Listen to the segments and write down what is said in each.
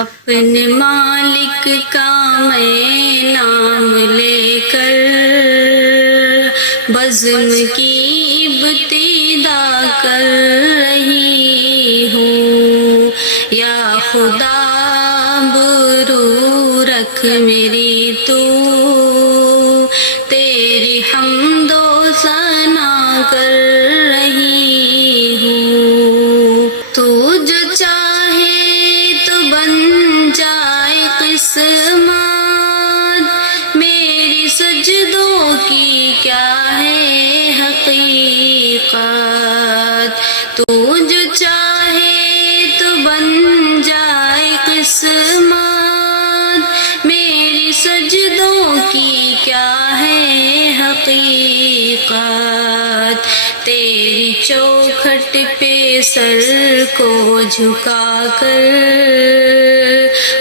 اپنے مالک کا میں نام لے کر بزم کی ابتدا کر رہی ہوں، یا خدا برو رکھ میری تو، تیری حمد و ثنا کر رہی ہوں۔ تو جو چاہے تو بن جائے قسمت، میری سجدوں کی کیا ہے حقیقت، تو جو چاہے تو بن جائے قسمت، میری سجدوں کی کیا ہے حقیقت، تیری چوکھٹ پہ سر کو جھکا کر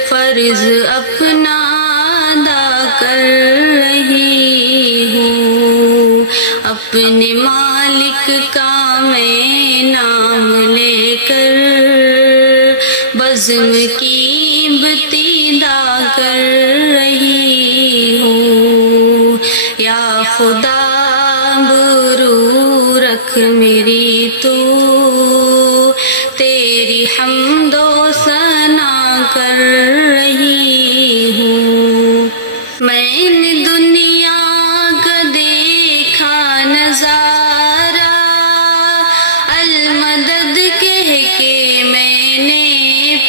فرض اپنا ادا کر رہی ہوں، اپنے مالک کا میں نام لے کر بزم کی ابتدا کر رہی ہوں، یا خدا برو رکھ میری تو، تیری حمد و ثنا کر رہی ہوں۔ میں نے دنیا کا دیکھا نظارہ، المدد کہہ کے میں نے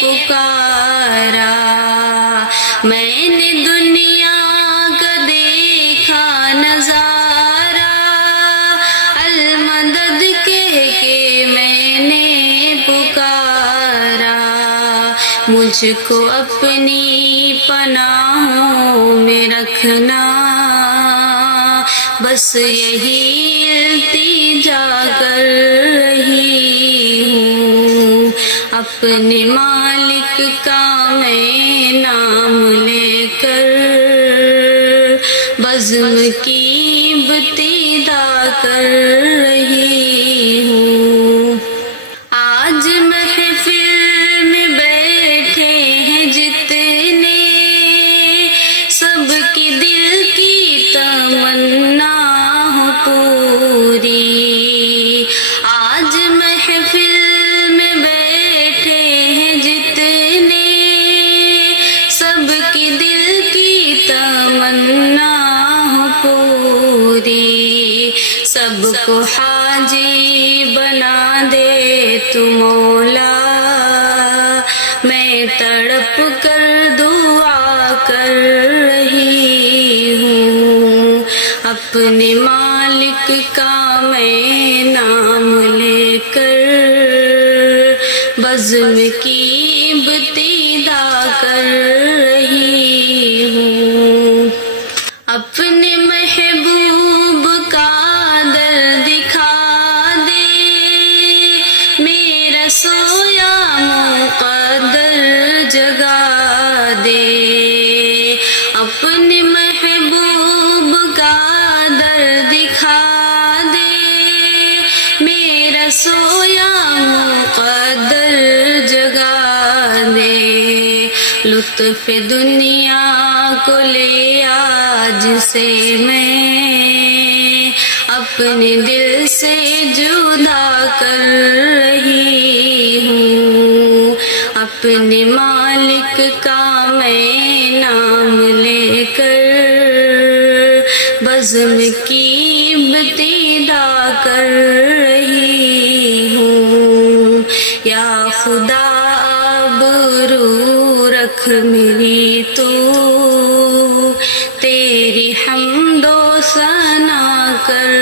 پکارا، میں نے دنیا کا دیکھا نظارہ، المدد کہہ کے میں نے پکارا، مجھ کو اپنی پناہوں میں رکھنا، بس یہی التجا کر رہی ہوں، اپنے مالک کا میں نام لے کر بزم کی ابتدا کر رہی ہوں۔ آج محفل میں بیٹھے ہیں جتنے، سب کی دل کی تمنا ہو پوری، آج محفل میں بیٹھے ہیں جتنے، سب کی دل کی تمنا ہو پوری، سب کو حاجی بنا دے تو مولا، میں تڑپ کر دعا کر رہی ہوں، اپنے مالک کا میں نام لے کر بزم کی ابتدا کر رہی ہوں، اپنے محبوب کا در دکھا دے، میرا سویا مقدر جگا دے، اپنے محبوب کا در دکھا دے، میرا سویا مقدر جگا دے، لطف دنیا کو لے آج سے میں اپنے دل سے جدا کر رہی ہوں، اپنے مالک کا میں نام لے کر بزم کی ابتدا کر رہی ہوں، یا خدا برو رکھ میری تو، تیری حمد و ثنا کر